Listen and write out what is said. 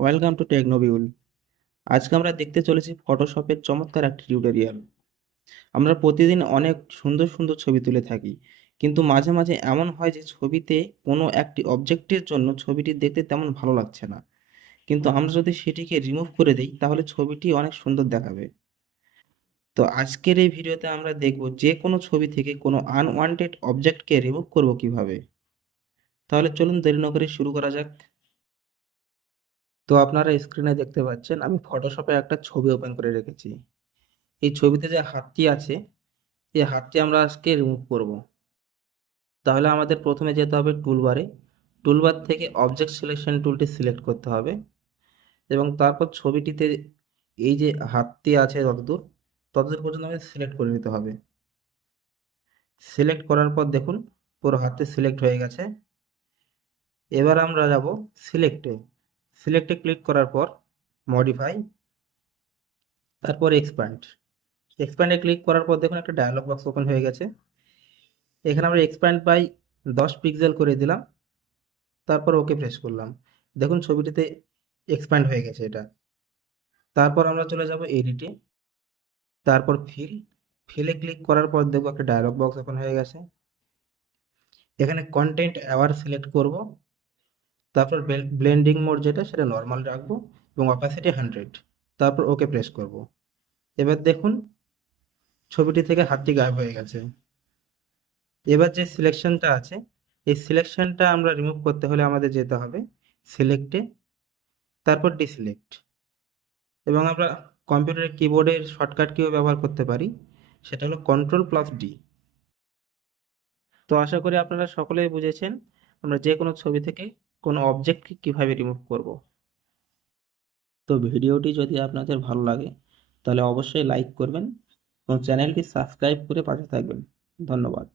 Welcome to টেকনোবিউল। আজকে আমরা দেখতে চলেছি ফটোশপের চমৎকার একটি টিউটোরিয়াল। আমরা প্রতিদিন অনেক সুন্দর সুন্দর ছবি তুলে থাকি, কিন্তু মাঝে মাঝে এমন হয় যে ছবিতে কোনো একটি অবজেক্টের জন্য ছবিটি দেখতে তেমন ভালো লাগছে না, কিন্তু আমরা যদি সেটিকে রিমুভ করে দিই তাহলে ছবিটি অনেক সুন্দর দেখাবে। তো আজকের এই ভিডিওতে আমরা দেখব যে কোনো ছবি থেকে কোনো আনওয়ান্টেড অবজেক্টকে রিমুভ করব কিভাবে। তাহলে চলুন দেরি না করে শুরু করা যাক। তো আপনারা স্ক্রিনে দেখতে পাচ্ছেন আমি ফটোশপে একটা ছবি ওপেন করে রেখেছি। এই ছবিতে যে হাতটি আছে, এই হাতটি আমরা আজকে রিমুভ করব। তাহলে আমাদের প্রথমে যেতে হবে টুলবারে। টুলবার থেকে অবজেক্ট সিলেকশন টুলটি সিলেক্ট করতে হবে এবং তারপর ছবিটিতে এই যে হাতটি আছে ততদূর ততদূর পর্যন্ত আমাদের সিলেক্ট করে নিতে হবে। সিলেক্ট করার পর দেখুন পুরো হাতটি সিলেক্ট হয়ে গেছে। এবার আমরা যাব সিলেক্টে। সিলেক্টে ক্লিক করার পর মডিফাই, তারপর এক্সপ্যান্ড। এক্সপ্যান্ডে ক্লিক করার পর দেখুন একটা ডায়লগ বক্স ওপেন হয়ে গেছে। এখানে আমরা এক্সপ্যান্ড বাই 10 পিক্সেল করে দিলাম, তারপর ওকে প্রেস করলাম। দেখুন ছবিটিতে এক্সপ্যান্ড হয়ে গেছে এটা। তারপর আমরা চলে যাব এডিটে, তারপর ফিলে ক্লিক করার পর দেখবো একটা ডায়লগ বক্স ওপেন হয়ে গেছে। এখানে কন্টেন্ট অ্যাওয়ার সিলেক্ট করব, তারপর ব্লেন্ডিং মোড যেটা সেটা নর্মাল রাখবো এবং অপাসিটি 100, তারপর ওকে প্রেস করব। এবার দেখুন ছবিটি থেকে হাতটি গায়েব হয়ে গেছে। এবার যে সিলেকশনটা আছে, এই সিলেকশনটা আমরা রিমুভ করতে হলে আমাদের যেতে হবে সিলেক্টে, তারপর ডিসিলেক্ট। এবং আমরা কম্পিউটারের কিবোর্ডের শর্টকাট কিও ব্যবহার করতে পারি, সেটা হলো Ctrl+D। তো আশা করি আপনারা সকলেই বুঝেছেন আমরা যে কোনো ছবি থেকে কোনো অবজেক্টকে কিভাবে রিমুভ করব। তো ভিডিওটি যদি আপনাদের ভালো লাগে তাহলে অবশ্যই লাইক করবেন এবং চ্যানেলটি সাবস্ক্রাইব করে পাশে থাকবেন। ধন্যবাদ।